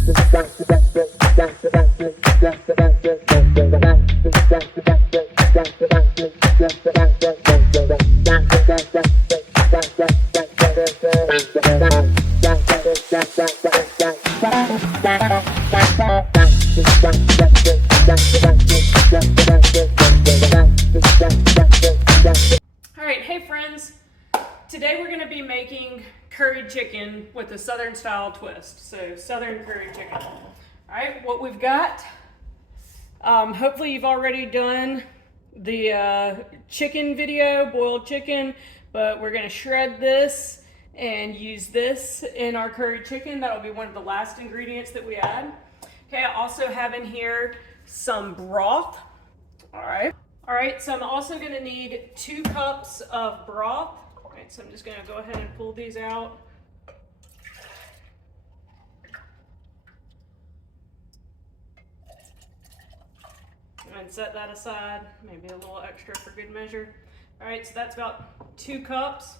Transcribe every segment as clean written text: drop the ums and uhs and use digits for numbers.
Alright, hey friends, today we're going to be making curried chicken with a southern style twist, so southern curried chicken. Alright, what we've got, hopefully you've already done the chicken video, boiled chicken, but we're going to shred this and use this in our curried chicken. That'll be one of the last ingredients that we add. Okay, I also have in here some broth. All right, so I'm also going to need 2 cups of broth. All right, so I'm just going to go ahead and pull these out. And set that aside, maybe a little extra for good measure. All right, so that's about 2 cups.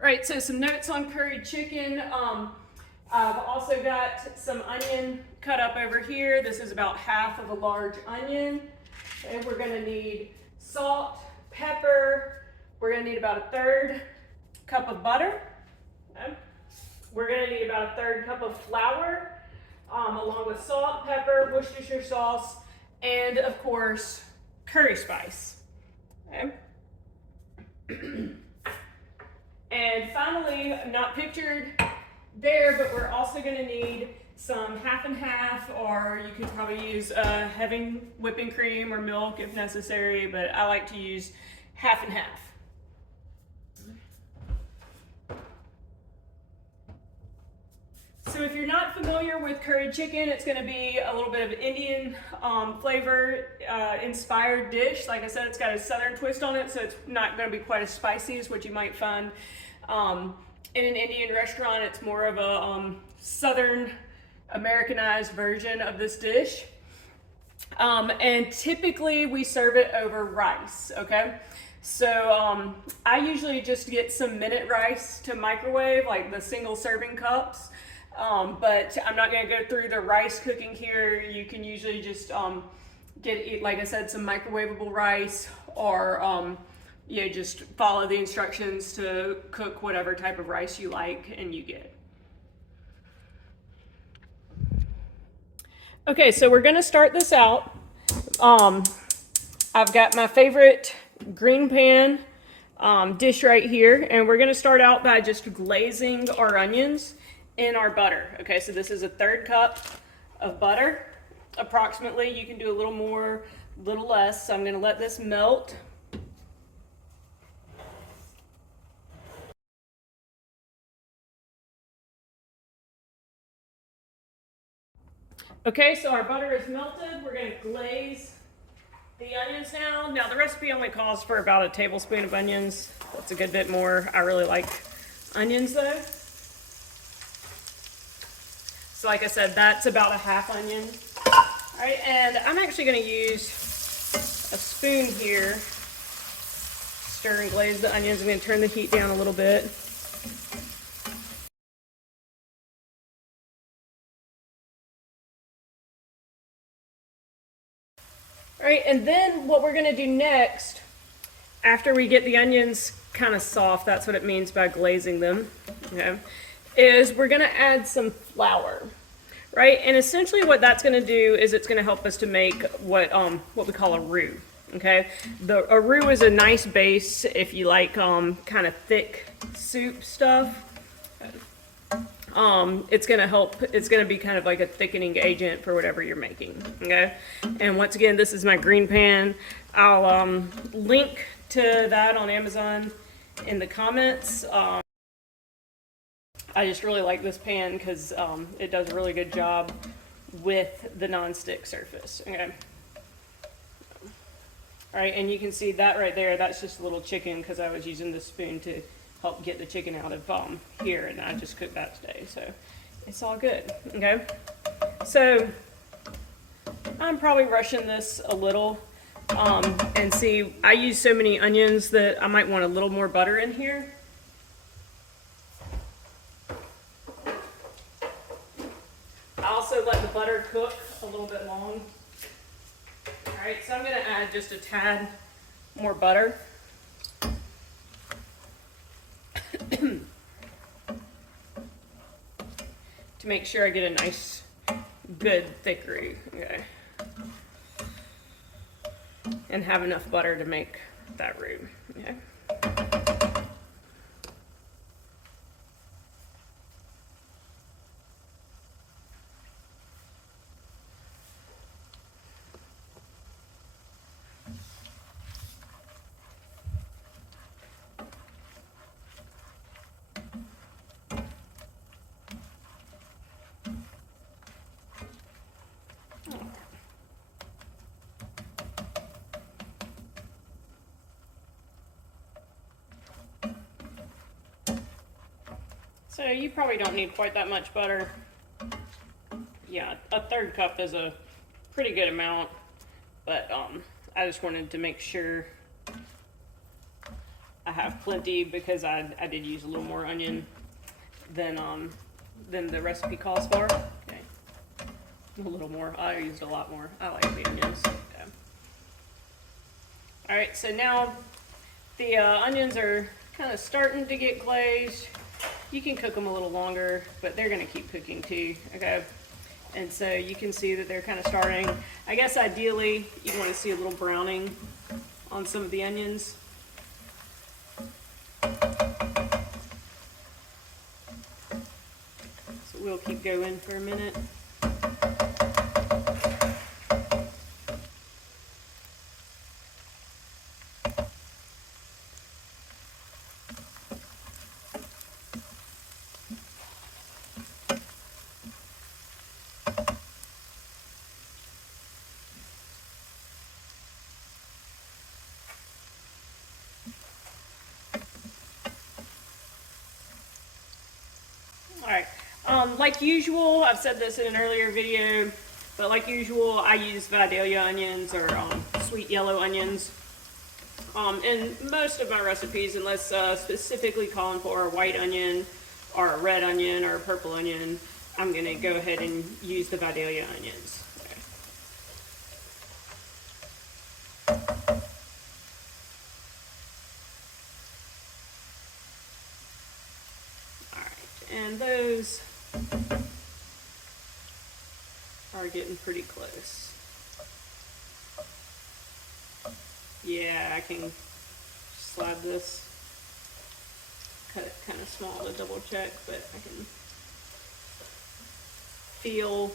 All right, so some notes on curried chicken. I've also got some onion cut up over here. This is about half of a large onion. And we're gonna need salt, pepper. We're gonna need about a 1/3 cup of butter. Okay. We're gonna need about a 1/3 cup of flour, along with salt, pepper, Worcestershire sauce, and of course, curry spice. Okay. And finally, not pictured there, but we're also going to need some half and half, or you could probably use heavy whipping cream or milk if necessary, but I like to use half and half. So if you're not familiar with curried chicken, it's going to be a little bit of Indian flavor inspired dish. Like I said, it's got a southern twist on it, so it's not going to be quite as spicy as what you might find in an Indian restaurant. It's more of a southern Americanized version of this dish. And typically we serve it over rice, okay? So I usually just get some minute rice to microwave, like the single serving cups. But I'm not going to go through the rice cooking here. You can usually just get, like I said, some microwavable rice, or yeah, just follow the instructions to cook whatever type of rice you like and you get. Okay, so we're going to start this out. I've got my favorite green pan dish right here, and we're going to start out by just glazing our onions in our butter. Okay, so this is a 1/3 cup of butter, approximately. You can do a little more, a little less. So I'm going to let this melt. Okay, so our butter is melted. We're going to glaze the onions now. Now the recipe only calls for about a tablespoon of onions. That's a good bit more. I really like onions though. So like I said, that's about a half onion. All right, and I'm actually going to use a spoon here. Stir and glaze the onions. I'm going to turn the heat down a little bit. All right, and then what we're going to do next, after we get the onions kind of soft, that's what it means by glazing them, okay, is we're going to add some flour, right? And essentially what that's going to do is it's going to help us to make what we call a roux, okay? A roux is a nice base if you like kind of thick soup stuff. It's going to help, it's going to be kind of like a thickening agent for whatever you're making, okay? And once again, this is my green pan. I'll link to that on Amazon in the comments. I just really like this pan because it does a really good job with the non-stick surface, okay? All right, and you can see that right there, that's just a little chicken because I was using the spoon to help get the chicken out of here, and I just cooked that today, so it's all good, okay? So I'm probably rushing this a little, and see, I use so many onions that I might want a little more butter in here. also let the butter cook a little bit long. All right, so I'm gonna add just a tad more butter. To make sure I get a nice, good, thick roux, okay? And have enough butter to make that roux, okay? So you probably don't need quite that much butter. Yeah, a third cup is a pretty good amount, but I just wanted to make sure I have plenty because I did use a little more onion than the recipe calls for. Okay, a little more. I used a lot more. I like the onions. Okay. All right, so now the onions are kind of starting to get glazed. You can cook them a little longer, but they're gonna keep cooking too, okay? And so you can see that they're kind of starting. I guess ideally, you want to see a little browning on some of the onions. So we'll keep going for a minute. Alright, like usual, I've said this in an earlier video, but like usual, I use Vidalia onions or sweet yellow onions in most of my recipes, unless specifically calling for a white onion or a red onion or a purple onion. I'm going to go ahead and use the Vidalia onions. And those are getting pretty close. Yeah, I can slide this, cut it kind of small to double check, but I can feel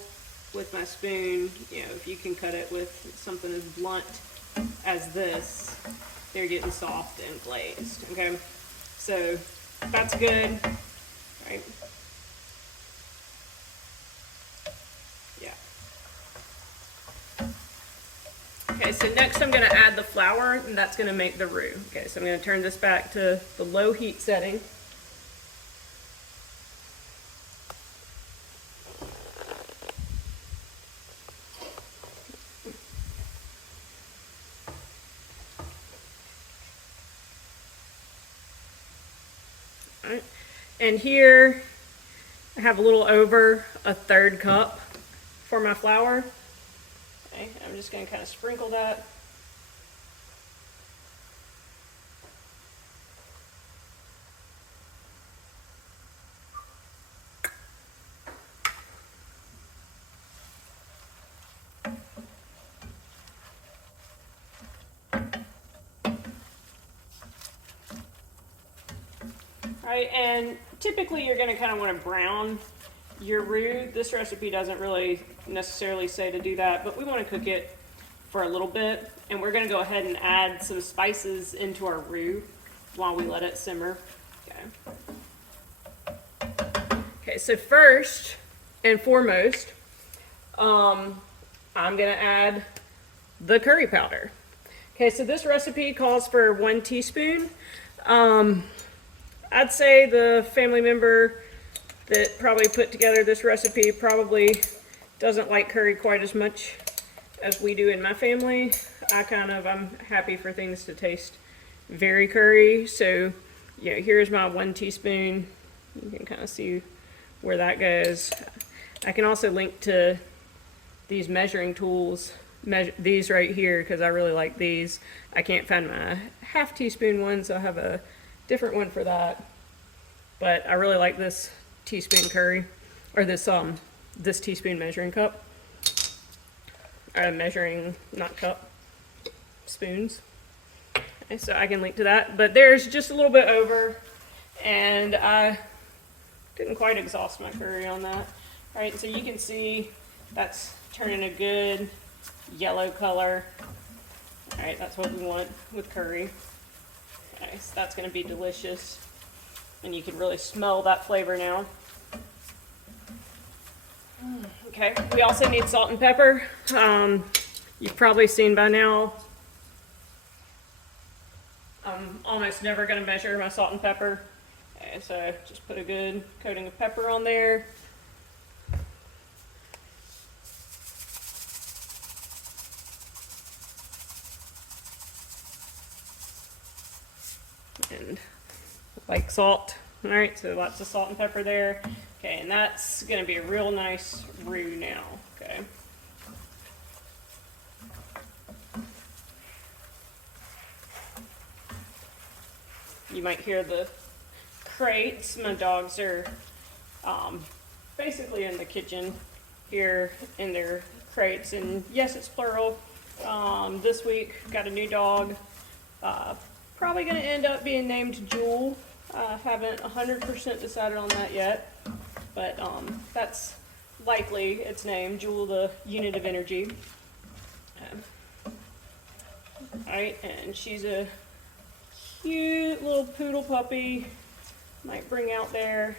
with my spoon, you know, if you can cut it with something as blunt as this, they're getting soft and glazed, okay? So that's good. Right. Yeah. Okay, so next I'm going to add the flour, and that's going to make the roux. Okay, so I'm going to turn this back to the low heat setting. All right. And here I have a little over a third cup for my flour. Okay, I'm just going to kind of sprinkle that. Right, and typically you're going to kind of want to brown your roux. This recipe doesn't really necessarily say to do that, but we want to cook it for a little bit, and we're going to go ahead and add some spices into our roux while we let it simmer. Okay, so first and foremost, I'm going to add the curry powder. Okay, so this recipe calls for 1 teaspoon. I'd say the family member that probably put together this recipe probably doesn't like curry quite as much as we do in my family. I'm happy for things to taste very curry. So, yeah, here's my 1 teaspoon. You can kind of see where that goes. I can also link to these measuring tools, these right here, because I really like these. I can't find my half teaspoon one, so I have a different one for that. But I really like this teaspoon curry, or this teaspoon measuring cup. Measuring, not cup, spoons. Okay, so I can link to that. But there's just a little bit over, and I didn't quite exhaust my curry on that. All right, so you can see that's turning a good yellow color. All right, that's what we want with curry. Okay, so that's going to be delicious, and you can really smell that flavor now. Okay, we also need salt and pepper. You've probably seen by now, I'm almost never going to measure my salt and pepper. Okay, so just put a good coating of pepper on there. And like salt. All right, so lots of salt and pepper there. Okay, and that's gonna be a real nice roux now, okay? You might hear the crates. My dogs are basically in the kitchen here in their crates, and yes, it's plural. This week, got a new dog. Probably gonna end up being named Jewel. Haven't 100% decided on that yet, but that's likely its name, Jewel, the unit of energy. Alright, and she's a cute little poodle puppy. Might bring out there.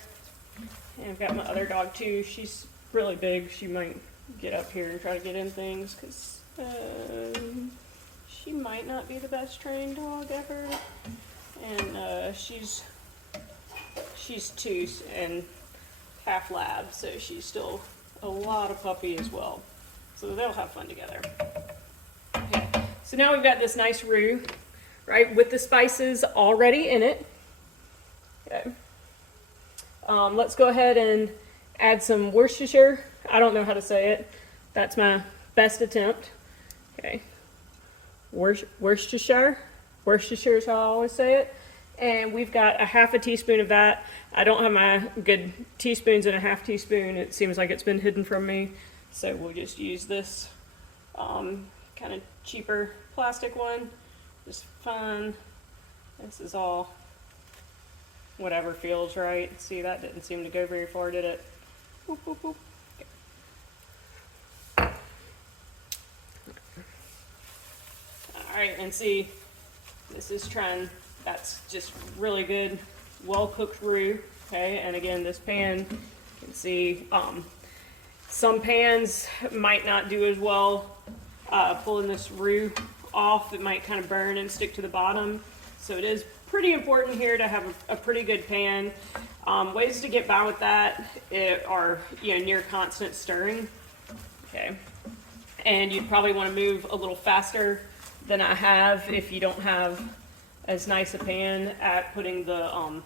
And I've got my other dog too. She's really big. She might get up here and try to get in things because she might not be the best trained dog ever. And she's 2 and half lab, so she's still a lot of puppy as well. So they'll have fun together. Okay. So now we've got this nice roux, right, with the spices already in it. Okay. Let's go ahead and add some Worcestershire. I don't know how to say it. That's my best attempt. Okay. Worcestershire is how I always say it. And we've got a half a teaspoon of that. I don't have my good teaspoons and a half teaspoon. It seems like it's been hidden from me. So we'll just use this kind of cheaper plastic one. Just fun. This is all whatever feels right. See, that didn't seem to go very far, did it? Boop, boop, boop. Okay. All right, and see, this is that's just really good, well-cooked roux, okay? And again, this pan, you can see, some pans might not do as well pulling this roux off. It might kind of burn and stick to the bottom. So it is pretty important here to have a pretty good pan. Ways to get by with that are, near constant stirring, okay? And you'd probably want to move a little faster than I have if you don't have as nice a pan at putting the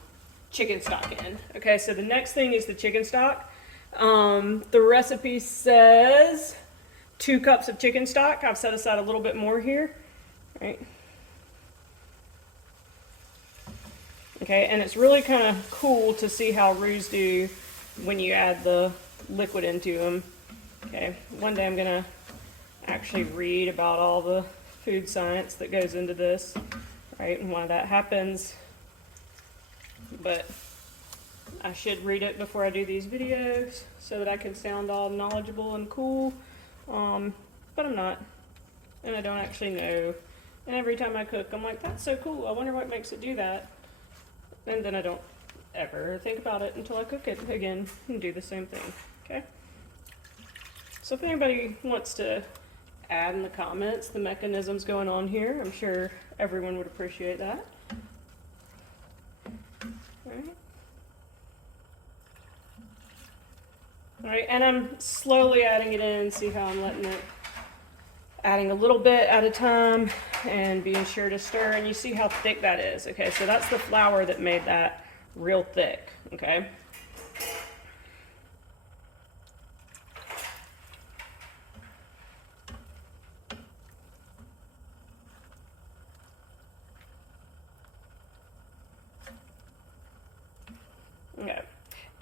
chicken stock in. Okay, so the next thing is the chicken stock. The recipe says 2 cups of chicken stock. I've set aside a little bit more here, right? Okay, and it's really kind of cool to see how roux do when you add the liquid into them. Okay, one day I'm gonna actually read about all the food science that goes into this, right, and why that happens. But I should read it before I do these videos so that I can sound all knowledgeable and cool. But I'm not, and I don't actually know. And every time I cook, I'm like, that's so cool. I wonder what makes it do that. And then I don't ever think about it until I cook it again and do the same thing, okay? So if anybody wants to add in the comments the mechanisms going on here, I'm sure everyone would appreciate that. All right, and I'm slowly adding it in. See how I'm adding a little bit at a time and being sure to stir, and you see how thick that is. Okay, so that's the flour that made that real thick, okay?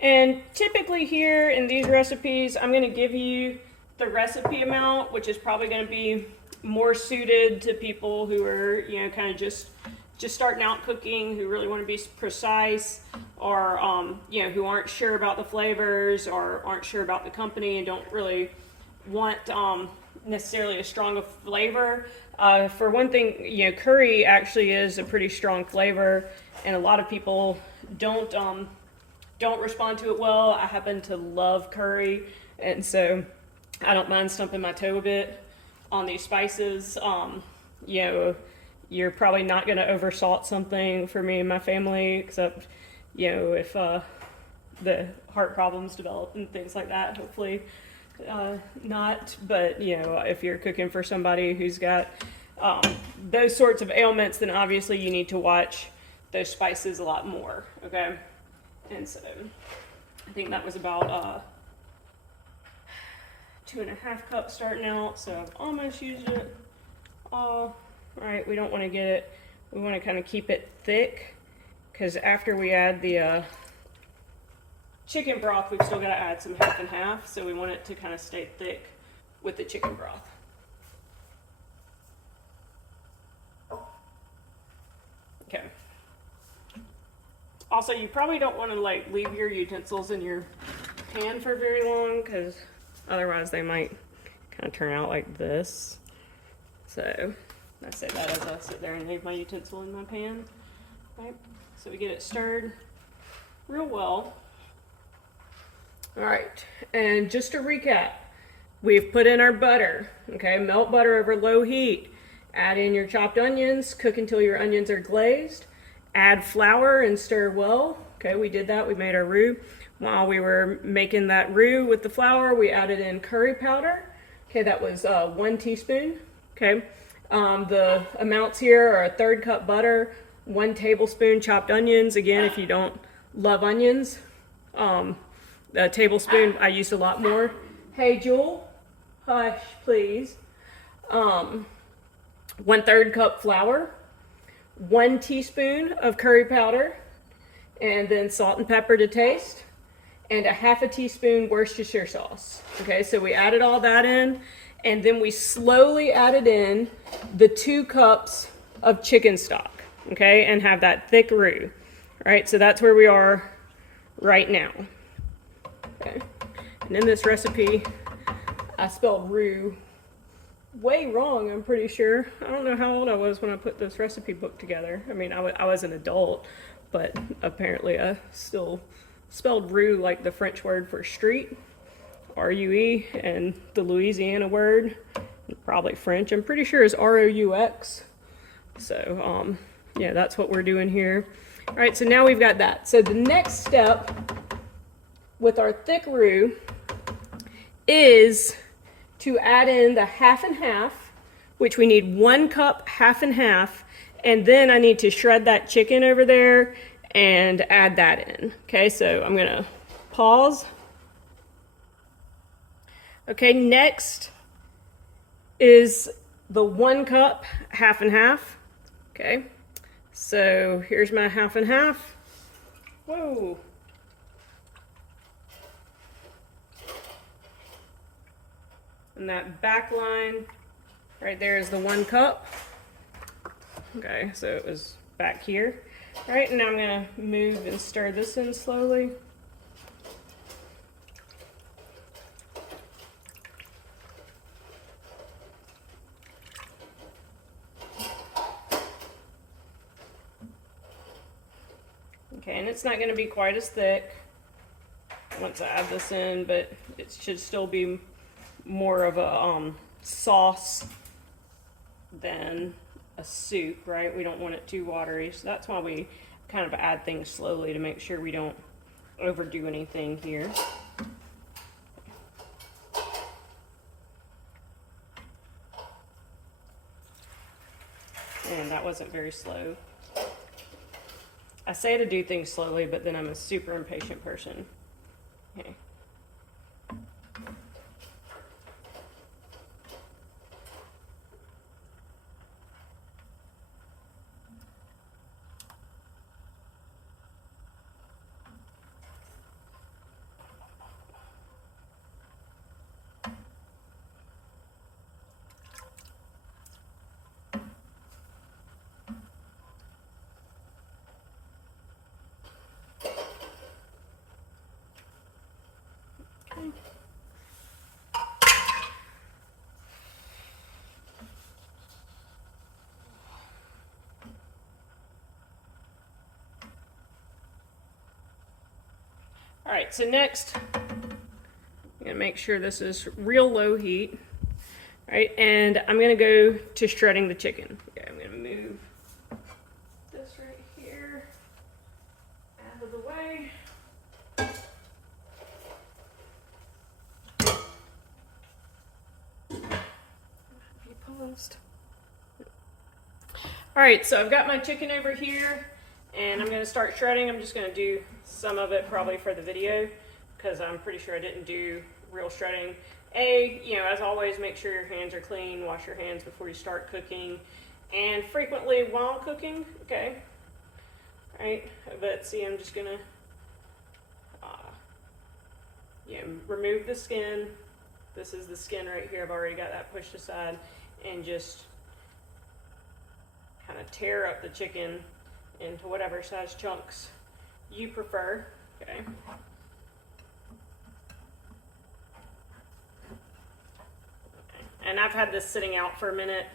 And typically here in these recipes, I'm going to give you the recipe amount, which is probably going to be more suited to people who are, you know, kind of just starting out cooking, who really want to be precise, or you know, who aren't sure about the flavors or aren't sure about the company and don't really want necessarily a strong flavor. For one thing, you know, curry actually is a pretty strong flavor, and a lot of people don't respond to it well. I happen to love curry, and so I don't mind stumping my toe a bit on these spices. You know, you're probably not going to oversalt something for me and my family, except, you know, if the heart problems develop and things like that. Hopefully not. But, you know, if you're cooking for somebody who's got those sorts of ailments, then obviously you need to watch those spices a lot more. Okay. And so I think that was about 2.5 cups starting out. So I've almost used it all. Right, we don't want to get it, we want to kind of keep it thick, because after we add the chicken broth, we've still got to add some half and half, so we want it to kind of stay thick with the chicken broth. Okay. Also, you probably don't want to like leave your utensils in your pan for very long, because otherwise they might kind of turn out like this. So I say that as I sit there and leave my utensil in my pan. Right? So we get it stirred real well. All right, and just to recap, we've put in our butter. Okay, melt butter over low heat. Add in your chopped onions, cook until your onions are glazed. Add flour and stir well. Okay, we did that, we made our roux. While we were making that roux with the flour, we added in curry powder. Okay, that was 1 teaspoon. Okay. The amounts here are 1/3 cup butter, 1 tablespoon chopped onions. Again, if you don't love onions, a tablespoon, I used a lot more. Hey, Jewel, hush, please. 1/3 cup flour, 1 teaspoon of curry powder, and then salt and pepper to taste, and 1/2 teaspoon Worcestershire sauce. Okay, so we added all that in. And then we slowly added in the 2 cups of chicken stock, okay, and have that thick roux. All right, so that's where we are right now. Okay, and in this recipe, I spelled roux way wrong, I'm pretty sure. I don't know how old I was when I put this recipe book together. I mean, I was an adult, but apparently I still spelled roux like the French word for street. R-U-E, and the Louisiana word, probably French, I'm pretty sure is R-O-U-X. So, yeah, that's what we're doing here. All right, so now we've got that. So the next step with our thick roux is to add in the half and half, which we need 1 cup half and half, and then I need to shred that chicken over there and add that in. Okay, so I'm gonna pause. Okay, next is the 1 cup half and half. Okay, so here's my half and half. Whoa. And that back line right there is the 1 cup. Okay, so it was back here. All right, and now I'm gonna move and stir this in slowly. Okay, and it's not going to be quite as thick once I add this in, but it should still be more of a sauce than a soup, right? We don't want it too watery, so that's why we kind of add things slowly to make sure we don't overdo anything here. And that wasn't very slow. I say to do things slowly, but then I'm a super impatient person. Okay. right, so next, I'm gonna make sure this is real low heat. All right, and I'm gonna go to shredding the chicken. Okay, I'm gonna move this right here out of the way. All right, so I've got my chicken over here, and I'm gonna start shredding. I'm just gonna do some of it probably for the video, because I'm pretty sure I didn't do real shredding. You know, as always, make sure your hands are clean. Wash your hands before you start cooking, and frequently while cooking. Okay. All right. But see, I'm just gonna, remove the skin. This is the skin right here. I've already got that pushed aside, and just kind of tear up the chicken into whatever size chunks you prefer. Okay. And I've had this sitting out for a minute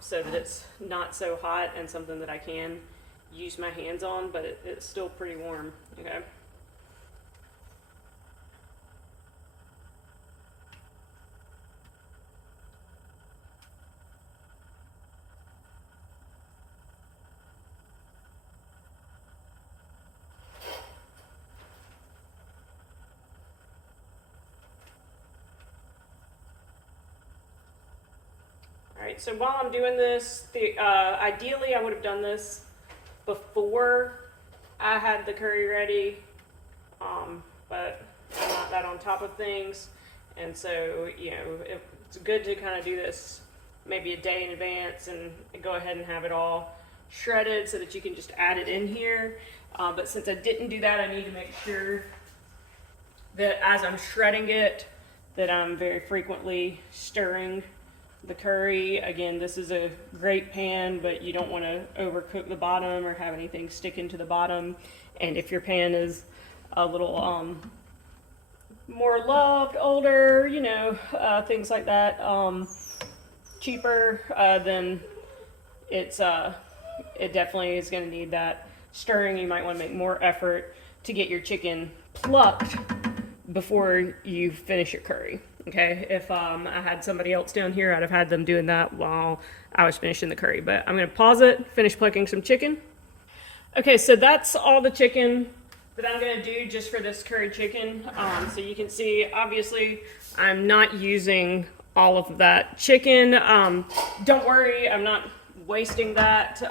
so that it's not so hot and something that I can use my hands on, but it's still pretty warm. Okay. Alright, so while I'm doing this, ideally I would have done this before I had the curry ready, but I'm not that on top of things, and so, you know, it's good to kind of do this maybe a day in advance and go ahead and have it all shredded so that you can just add it in here. But since I didn't do that, I need to make sure that as I'm shredding it, that I'm very frequently stirring the curry. Again, this is a great pan, but you don't want to overcook the bottom or have anything sticking to the bottom. And if your pan is a little more loved, older, you know, things like that, cheaper, then it definitely is going to need that stirring. You might want to make more effort to get your chicken plucked before you finish your curry. Okay, if I had somebody else down here, I'd have had them doing that while I was finishing the curry. But I'm going to pause it, finish plucking some chicken. Okay, so that's all the chicken that I'm going to do just for this curry chicken. So you can see, obviously, I'm not using all of that chicken. Don't worry, I'm not wasting that.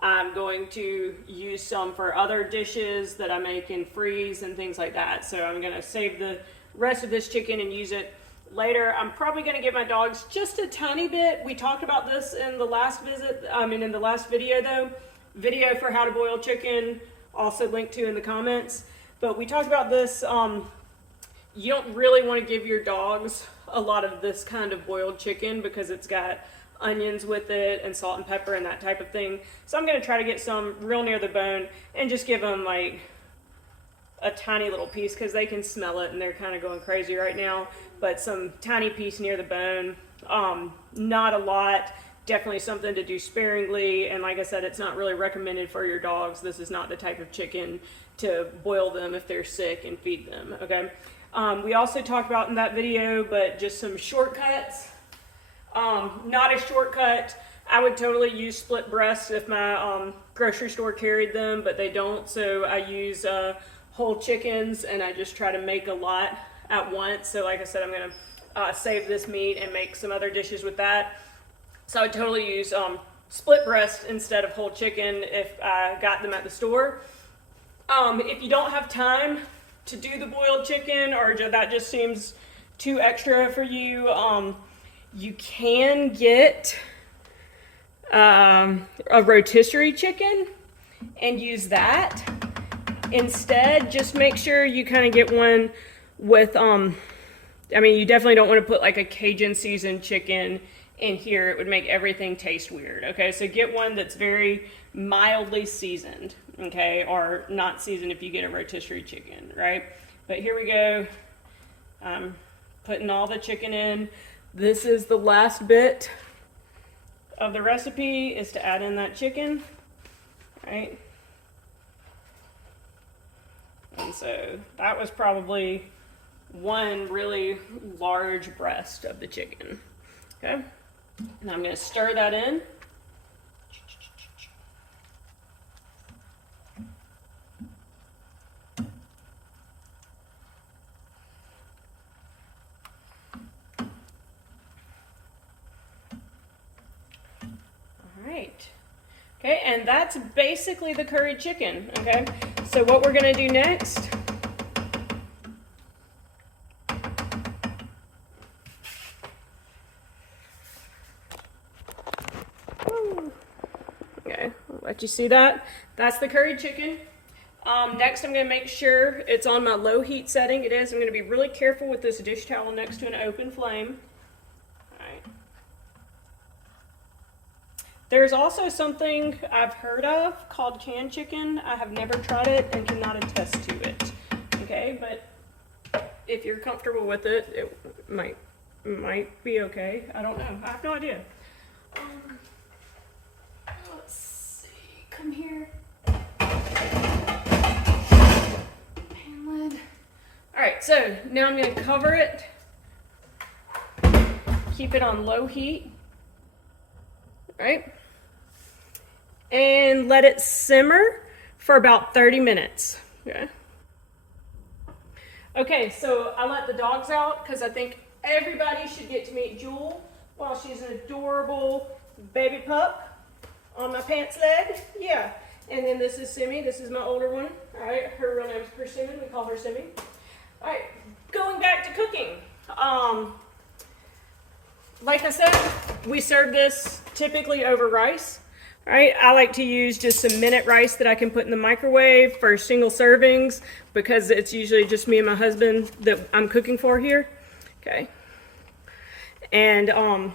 I'm going to use some for other dishes that I make and freeze and things like that. So I'm going to save the rest of this chicken and use it later. I'm probably going to give my dogs just a tiny bit. We talked about this in the last in the last video though. Video for how to boil chicken, also linked to in the comments. But we talked about this. You don't really want to give your dogs a lot of this kind of boiled chicken because it's got onions with it and salt and pepper and that type of thing. So I'm going to try to get some real near the bone and just give them like a tiny little piece because they can smell it and they're kind of going crazy right now. But some tiny piece near the bone, not a lot, definitely something to do sparingly. And like I said, it's not really recommended for your dogs. This is not the type of chicken to boil them if they're sick and feed them. Okay. We also talked about in that video, but just some shortcuts. Not a shortcut. I would totally use split breasts if my grocery store carried them, but they don't. So I use whole chickens, and I just try to make a lot at once. So like I said, I'm going to save this meat and make some other dishes with that. So I would totally use split breast instead of whole chicken if I got them at the store. If you don't have time to do the boiled chicken, or that just seems too extra for you, you can get a rotisserie chicken and use that instead. Just make sure you kind of get one with, you definitely don't want to put like a Cajun seasoned chicken in here. It would make everything taste weird. Okay, so get one that's very mildly seasoned, okay, or not seasoned if you get a rotisserie chicken, right? But here we go. I'm putting all the chicken in. This is the last bit of the recipe, is to add in that chicken, right? And so that was probably one really large breast of the chicken. Okay, and I'm going to stir that in. Okay, and that's basically the curried chicken, okay? So what we're gonna do next, okay, I'll let you see that. That's the curried chicken. Next I'm gonna make sure it's on my low heat setting. It is. I'm gonna be really careful with this dish towel next to an open flame. There's also something I've heard of called canned chicken. I have never tried it and cannot attest to it. Okay, but if you're comfortable with it, it might be okay. I don't know. I have no idea. Let's see. Come here. Pan lid. All right. So now I'm going to cover it. Keep it on low heat. Right? And let it simmer for about 30 minutes. Okay. Okay, so I let the dogs out because I think everybody should get to meet Jewel while she's an adorable baby pup on my pants leg. Yeah. And then this is Simi. This is my older one. All right. Her real name is Persimmon. We call her Simi. All right. Going back to cooking. Like I said, we serve this typically over rice. All right, I like to use just some minute rice that I can put in the microwave for single servings because it's usually just me and my husband that I'm cooking for here. Okay. And I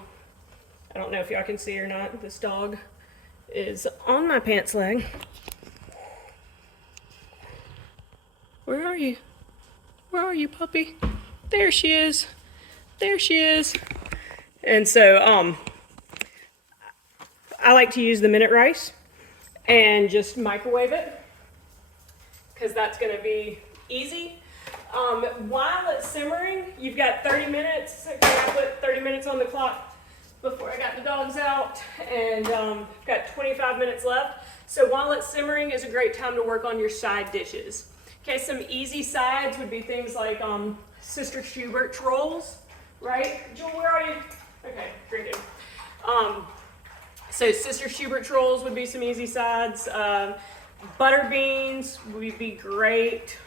don't know if y'all can see or not. This dog is on my pants leg. Where are you? Where are you, puppy? There she is. There she is. And so I like to use the minute rice and just microwave it because that's going to be easy. While it's simmering, you've got 30 minutes. I put 30 minutes on the clock before I got the dogs out, and got 25 minutes left. So while it's simmering is a great time to work on your side dishes. Okay, some easy sides would be things like Sister Schubert's rolls, right? Jewel, where are you? Okay, drinking. So Sister Schubert's rolls would be some easy sides. Butter beans would be great.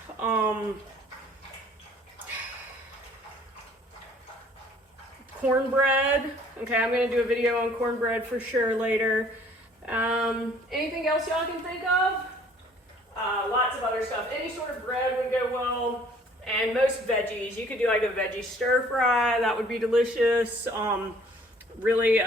Cornbread. Okay, I'm going to do a video on cornbread for sure later. Anything else y'all can think of? Lots of other stuff. Any sort of bread would go well. And most veggies. You could do like a veggie stir fry. That would be delicious. Really,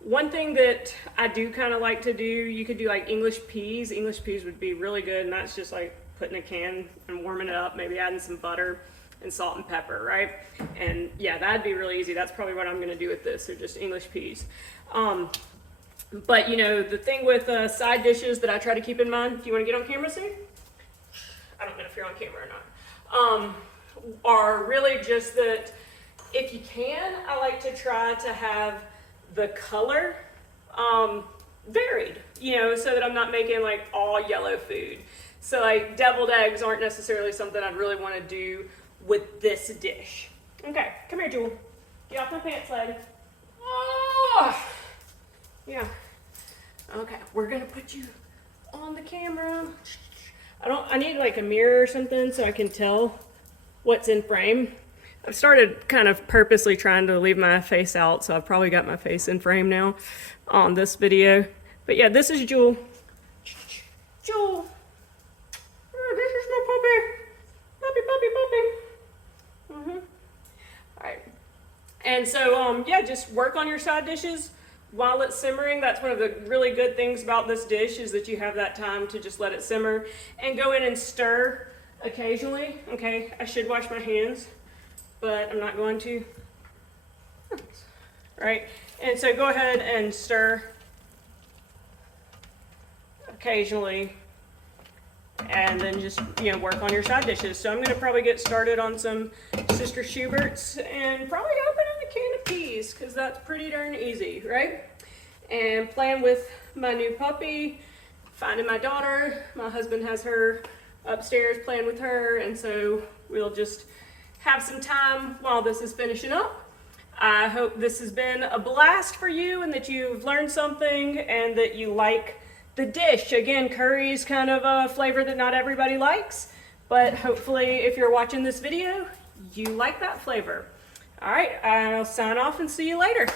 one thing that I do kind of like to do, you could do like English peas. English peas would be really good, and that's just like putting a can and warming it up, maybe adding some butter and salt and pepper, right? And yeah, that'd be really easy. That's probably what I'm gonna do with this, so just English peas. But you know, the thing with side dishes that I try to keep in mind, do you wanna get on camera soon? I don't know if you're on camera or not. Are really just that if you can, I like to try to have the color varied, you know, so that I'm not making like all yellow food. So like deviled eggs aren't necessarily something I'd really want to do with this dish. Okay, come here, Jewel. Get off my pants leg. Oh, yeah. Okay, we're gonna put you on the camera. I need like a mirror or something so I can tell what's in frame. I've started kind of purposely trying to leave my face out, so I've probably got my face in frame now on this video. But yeah, this is Jewel. Jewel. Oh, this is my puppy. Puppy. All right. And so, yeah, just work on your side dishes while it's simmering. That's one of the really good things about this dish is that you have that time to just let it simmer and go in and stir occasionally. Okay, I should wash my hands, but I'm not going to. Right, and so go ahead and stir occasionally and then just, you know, work on your side dishes. So I'm gonna probably get started on some Sister Schubert's and probably opening a can of peas, because that's pretty darn easy, right? And playing with my new puppy, finding my daughter. My husband has her upstairs playing with her, and so we'll just have some time while this is finishing up. I hope this has been a blast for you and that you've learned something and that you like the dish. Again, curry is kind of a flavor that not everybody likes, but hopefully if you're watching this video, you like that flavor. All right, I'll sign off and see you later.